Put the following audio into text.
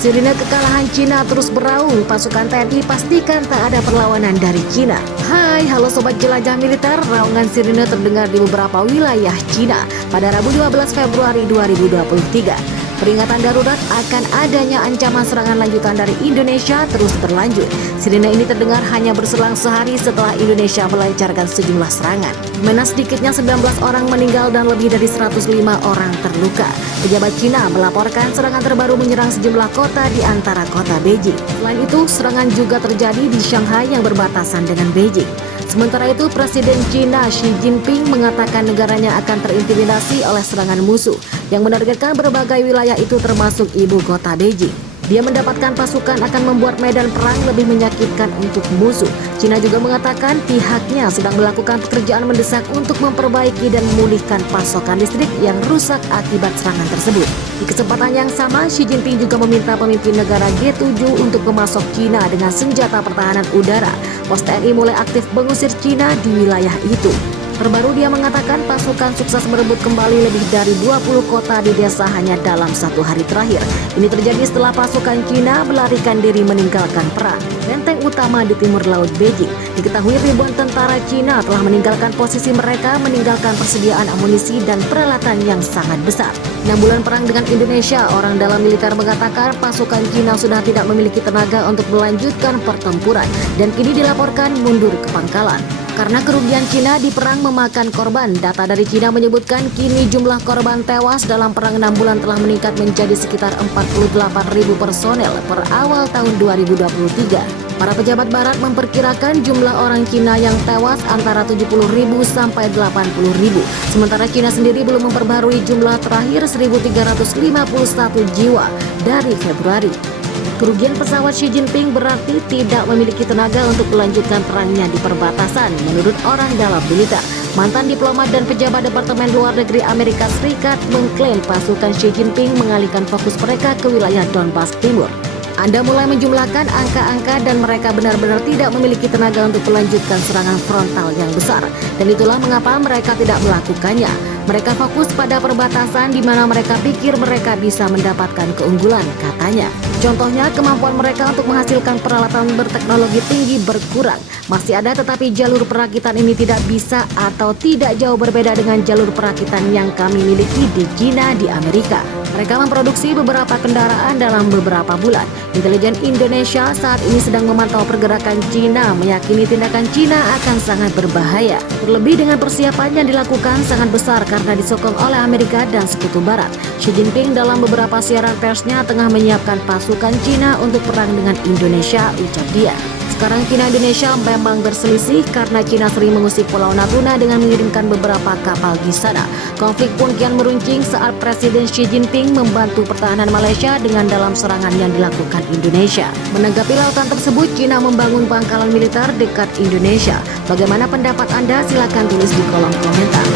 Sirine kekalahan Cina terus beraung, pasukan TNI pastikan tak ada perlawanan dari Cina. Hai, halo sobat jelajah militer, raungan sirine terdengar di beberapa wilayah Cina pada Rabu 12 Februari 2023. Peringatan darurat akan adanya ancaman serangan lanjutan dari Indonesia terus berlanjut. Sirine ini terdengar hanya berselang sehari setelah Indonesia melancarkan sejumlah serangan. Mana sedikitnya 19 orang meninggal dan lebih dari 105 orang terluka. Pejabat Cina melaporkan serangan terbaru menyerang sejumlah kota di antara kota Beijing. Selain itu, serangan juga terjadi di Shanghai yang berbatasan dengan Beijing. Sementara itu, Presiden Cina Xi Jinping mengatakan negaranya akan terintimidasi oleh serangan musuh yang menargetkan berbagai wilayah itu termasuk ibu kota Beijing. Dia mendapatkan pasukan akan membuat medan perang lebih menyakitkan untuk musuh. Cina juga mengatakan pihaknya sedang melakukan pekerjaan mendesak untuk memperbaiki dan memulihkan pasokan listrik yang rusak akibat serangan tersebut. Di kesempatan yang sama, Xi Jinping juga meminta pemimpin negara G7 untuk memasok Cina dengan senjata pertahanan udara. Pos TNI mulai aktif mengusir Cina di wilayah itu. Terbaru dia mengatakan pasukan sukses merebut kembali lebih dari 20 kota di desa hanya dalam satu hari terakhir. Ini terjadi setelah pasukan Cina melarikan diri meninggalkan perang. Benteng utama di timur laut Beijing. Diketahui ribuan tentara Cina telah meninggalkan posisi mereka, meninggalkan persediaan amunisi dan peralatan yang sangat besar. 6 bulan perang dengan Indonesia, orang dalam militer mengatakan pasukan Cina sudah tidak memiliki tenaga untuk melanjutkan pertempuran dan kini dilaporkan mundur ke pangkalan. Karena kerugian Cina di perang memakan korban, data dari Cina menyebutkan kini jumlah korban tewas dalam perang 6 bulan telah meningkat menjadi sekitar 48.000 personel per awal tahun 2023. Para pejabat barat memperkirakan jumlah orang Cina yang tewas antara 70.000 sampai 80.000. Sementara Cina sendiri belum memperbarui jumlah terakhir 1.351 jiwa dari Februari. Kerugian pesawat Xi Jinping berarti tidak memiliki tenaga untuk melanjutkan perangnya di perbatasan, menurut orang dalam militer. Mantan diplomat dan pejabat Departemen Luar Negeri Amerika Serikat mengklaim pasukan Xi Jinping mengalihkan fokus mereka ke wilayah Donbas Timur. Anda mulai menjumlahkan angka-angka dan mereka benar-benar tidak memiliki tenaga untuk melanjutkan serangan frontal yang besar. Dan itulah mengapa mereka tidak melakukannya. Mereka fokus pada perbatasan di mana mereka pikir mereka bisa mendapatkan keunggulan, katanya. Contohnya, kemampuan mereka untuk menghasilkan peralatan berteknologi tinggi berkurang. Masih ada, tetapi jalur perakitan ini tidak bisa atau tidak jauh berbeda dengan jalur perakitan yang kami miliki di Cina di Amerika. Mereka memproduksi beberapa kendaraan dalam beberapa bulan. Intelijen Indonesia saat ini sedang memantau pergerakan Cina, meyakini tindakan Cina akan sangat berbahaya. Terlebih dengan persiapan yang dilakukan sangat besar karena disokong oleh Amerika dan Sekutu Barat. Xi Jinping dalam beberapa siaran persnya tengah menyiapkan pasukan Cina untuk perang dengan Indonesia, ucap dia. Sekarang Cina-Indonesia memang berselisih karena Cina sering mengusik Pulau Natuna dengan mengirimkan beberapa kapal di sana. Konflik pun kian meruncing saat Presiden Xi Jinping membantu pertahanan Malaysia dengan dalam serangan yang dilakukan Indonesia. Menanggapi lautan tersebut, Cina membangun pangkalan militer dekat Indonesia. Bagaimana pendapat Anda? Silakan tulis di kolom komentar.